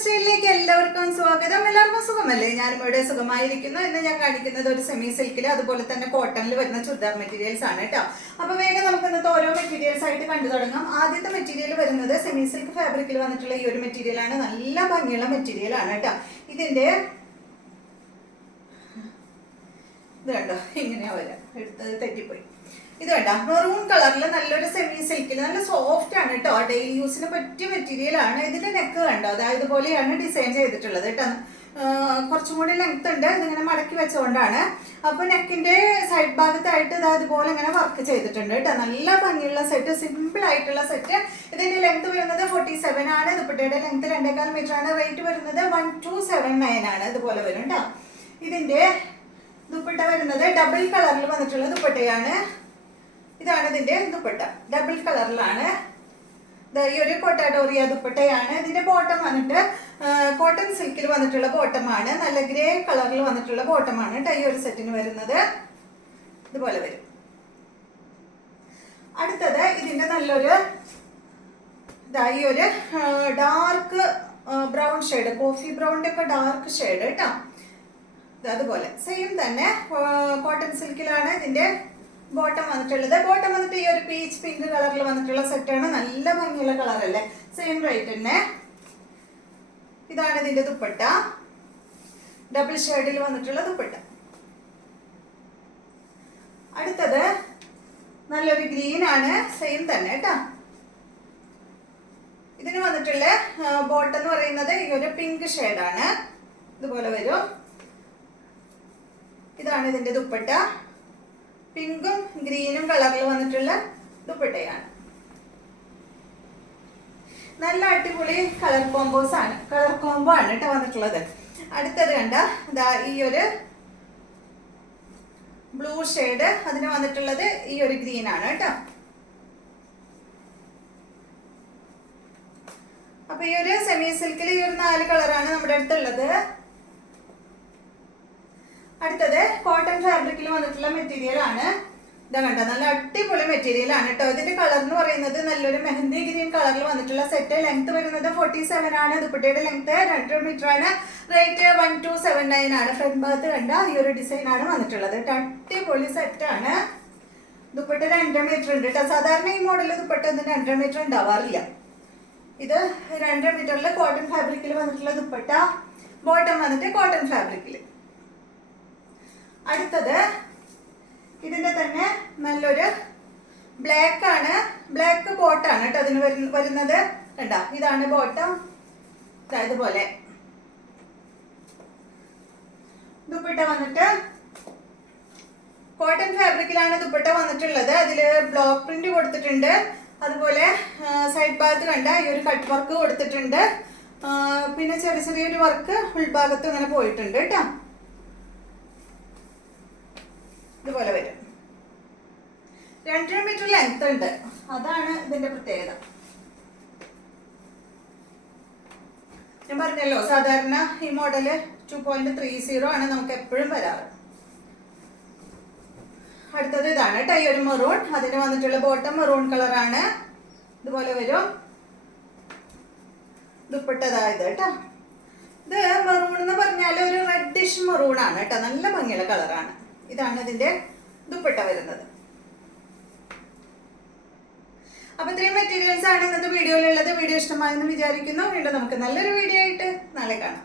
സ്റ്റൈലിലേക്ക് എല്ലാവർക്കും സ്വാഗതം. എല്ലാവർക്കും സുഖമല്ലേ? ഞാനും ഇവിടെ സുഖമായിരിക്കുന്നു. ഇന്ന് ഞാൻ കാണിക്കുന്നത് ഒരു സെമി സിൽക്കിൽ അതുപോലെ തന്നെ കോട്ടണിൽ വരുന്ന ചുരിദാർ മെറ്റീരിയൽസ് ആണ് കേട്ടോ. അപ്പൊ വേഗം നമുക്ക് ഇന്നത്തെ ഓരോ മെറ്റീരിയൽസ് ആയിട്ട് കണ്ടു തുടങ്ങാം. ആദ്യത്തെ മെറ്റീരിയൽ വരുന്നത് സെമി സിൽക്ക് ഫാബ്രിക്കിൽ വന്നിട്ടുള്ള ഈ ഒരു മെറ്റീരിയൽ ആണ്. നല്ല ഭംഗിയുള്ള മെറ്റീരിയൽ ആണ് കേട്ടോ. ഇതിന്റെ ഇത് കണ്ടോ, ഇങ്ങനെയാ വരാം, എടുത്തത് തെറ്റിപ്പോയി. ഇത് വേണ്ട മെറൂൺ കളറിൽ നല്ലൊരു സെമി സിൽക്കിൽ നല്ല സോഫ്റ്റ് ആണ് കേട്ടോ. ഡെയിലി യൂസിന് പറ്റിയ മെറ്റീരിയൽ ആണ്. ഇതിന്റെ നെക്ക് കണ്ടോ, അതായത് ഇതുപോലെയാണ് ഡിസൈൻ ചെയ്തിട്ടുള്ളത് കേട്ടോ. കുറച്ചും കൂടി ലെങ്ത് ഉണ്ട്, ഇതിങ്ങനെ മടക്കി വെച്ചുകൊണ്ടാണ്. അപ്പൊ നെക്കിന്റെ സൈഡ് ഭാഗത്തായിട്ട് ഇതുപോലെ ഇങ്ങനെ വർക്ക് ചെയ്തിട്ടുണ്ട് കേട്ടോ. നല്ല ഭംഗിയുള്ള സെറ്റ്, സിമ്പിൾ ആയിട്ടുള്ള സെറ്റ്. ഇതിന്റെ ലെങ്ത് വരുന്നത് 47 ആണ്. ദുപ്പട്ടയുടെ ലെങ്ത് 2.25 മീറ്റർ ആണ്. റേറ്റ് വരുന്നത് 1279 ആണ്. ഇതുപോലെ വരും കേട്ടോ. ഇതിന്റെ ദുപ്പട്ട വരുന്നത് ഡബിൾ കളറിൽ വന്നിട്ടുള്ള ദുപ്പട്ടയാണ്. ഇതാണ് ഇതിന്റെ ദുപ്പട്ട, ഡബിൾ കളറിലാണ്. ഈ ഒരു കൊട്ടാഡോറിയ ദുപ്പട്ടയാണ്. ഇതിന്റെ ബോട്ടം വന്നിട്ട് കോട്ടൺ സിൽക്കിൽ വന്നിട്ടുള്ള ബോട്ടമാണ്. നല്ല ഗ്രേ കളറിൽ വന്നിട്ടുള്ള ബോട്ടമാണ് കേട്ടോ ഈ ഒരു സെറ്റിന് വരുന്നത്. ഇതുപോലെ വരും. അടുത്തത് ഇതിന്റെ നല്ലൊരു ഈ ഒരു ഡാർക്ക് ബ്രൗൺ ഷെയ്ഡ്, കോഫി ബ്രൗണിന്റെ ഒക്കെ ഡാർക്ക് ഷെയ്ഡ് കേട്ടോ. അതുപോലെ സെയിം തന്നെ കോട്ടൺ സിൽക്കിലാണ് ഇതിന്റെ ബോട്ടം വന്നിട്ടുള്ളത്. ബോട്ടം വന്നിട്ട് ഈ ഒരു പീച്ച് പിങ്ക് കളറിൽ വന്നിട്ടുള്ള സെറ്റാണ്. നല്ല ഭംഗിയുള്ള കളർ അല്ലേ? സെയിം റേറ്റ് തന്നെ. ഇതാണ് ഇതിന്റെ ദുപ്പട്ട, ഡബിൾ ഷെയ്ഡിൽ വന്നിട്ടുള്ള ദുപ്പട്ട. അടുത്തത് നല്ലൊരു ഗ്രീൻ ആണ്, സെയിം തന്നെ കേട്ടോ. ഇതിന് വന്നിട്ടുള്ള ബോട്ടം എന്ന് പറയുന്നത് ഈ ഒരു പിങ്ക് ഷെയ്ഡാണ്. ഇതുപോലെ വരും. ഇതാണ് ഇതിന്റെ ദുപ്പട്ട, പിങ്കും ഗ്രീനും കളറിൽ വന്നിട്ടുള്ള ദുപ്പട്ടയാണ്. നല്ല അടിപൊളി കളർ കോംബോസ് ആണ്, കളർ കോംബോ ആണ് കേട്ടോ വന്നിട്ടുള്ളത്. അടുത്തത് കണ്ട ഈ ഒരു ബ്ലൂ ഷെയ്ഡ്, അതിന് വന്നിട്ടുള്ളത് ഈ ഒരു ഗ്രീൻ ആണ് കേട്ടോ. അപ്പൊ ഈ ഒരു സെമി സിൽക്കിൽ ഈ ഒരു 4 കളറാണ് നമ്മുടെ അടുത്തുള്ളത്. അടുത്തത് കോട്ടൺ ഫാബ്രിക്കിൽ വന്നിട്ടുള്ള മെറ്റീരിയൽ ആണ്. ഇതാ കണ്ടോ, നല്ല അടിപൊളി മെറ്റീരിയൽ ആണ് കേട്ടോ. ഇതിന്റെ കളർ എന്ന് പറയുന്നത് നല്ലൊരു മെഹന്തി ഗ്രീൻ കളറിൽ വന്നിട്ടുള്ള സെറ്റ്. ലെങ്ത് വരുന്നത് 47 ആണ്. ദുപ്പട്ടയുടെ ലെങ്ത് 2 മീറ്റർ ആണ്. റേറ്റ് 1279 ആണ്. ഫ്രണ്ട് ഭാഗത്ത് കണ്ട ഈ ഒരു ഡിസൈൻ ആണ് വന്നിട്ടുള്ളത്. അടിപൊളി സെറ്റ് ആണ്. ദുപ്പട്ട 2 മീറ്റർ ഉണ്ട് കേട്ടോ. സാധാരണ ഈ മോഡൽ ദുപ്പട്ട 2 മീറ്റർ ഉണ്ടാവാറില്ല. ഇത് 2 മീറ്ററിൽ കോട്ടൺ ഫാബ്രിക്കിൽ വന്നിട്ടുള്ള ദുപ്പട്ട. ബോട്ടം വന്നിട്ട് കോട്ടൺ ഫാബ്രിക്കിൽ. അടുത്തത് ഇതിന്റെ തന്നെ നല്ലൊരു ബ്ലാക്ക് ആണ്. ബ്ലാക്ക് ബോട്ടാണ് കേട്ടോ അതിന് വരുന്നത്. കണ്ടോ, ഇതാണ് ബോട്ടം. ഇതുപോലെ ദുപ്പട്ട വന്നിട്ട് കോട്ടൺ ഫാബ്രിക്കിലാണ് ദുപ്പട്ട വന്നിട്ടുള്ളത്. അതില് ബ്ലോക്ക് പ്രിന്റ് കൊടുത്തിട്ടുണ്ട്. അതുപോലെ സൈഡ് ഭാഗത്ത് കണ്ട ഈ ഒരു കട്ട് വർക്ക് കൊടുത്തിട്ടുണ്ട്. പിന്നെ ചെറിയൊരു വർക്ക് ഉൾഭാഗത്ത് ഇങ്ങനെ പോയിട്ടുണ്ട് കേട്ടോ. ഇതുപോലെ വരും. 2 മീറ്റർ ലെങ്ത് ഉണ്ട്, അതാണ് ഇതിന്റെ പ്രത്യേകത. ഞാൻ പറഞ്ഞല്ലോ, സാധാരണ ഈ മോഡല് 2.30 ആണ് നമുക്ക് എപ്പോഴും വരാറ്. അടുത്തത് ഇതാണ് കേട്ടോ, ഈ ഒരു മെറൂൺ. അതിന് വന്നിട്ടുള്ള ബോട്ടം മെറൂൺ കളറാണ്. ഇതുപോലെ വരും. ദുപ്പട്ടതായത് കേട്ടോ. ഇത് മെറൂൺ എന്ന് പറഞ്ഞാൽ ഒരു റെഡിഷ് മെറൂൺ ആണ് കേട്ടോ. നല്ല ഭംഗിയുള്ള കളറാണ്. ഇതാണ് ഇതിന്റെ ദുപ്പട്ട വരുന്നത്. അപ്പൊ ഇത്രയും മെറ്റീരിയൽസ് ആണ് ഇന്നത്തെ വീഡിയോയിലുള്ളത്. വീഡിയോ ഇഷ്ടമായെന്ന് വിചാരിക്കുന്നു. വീണ്ടും നമുക്ക് നല്ലൊരു വീഡിയോ ആയിട്ട് നാളെ കാണാം.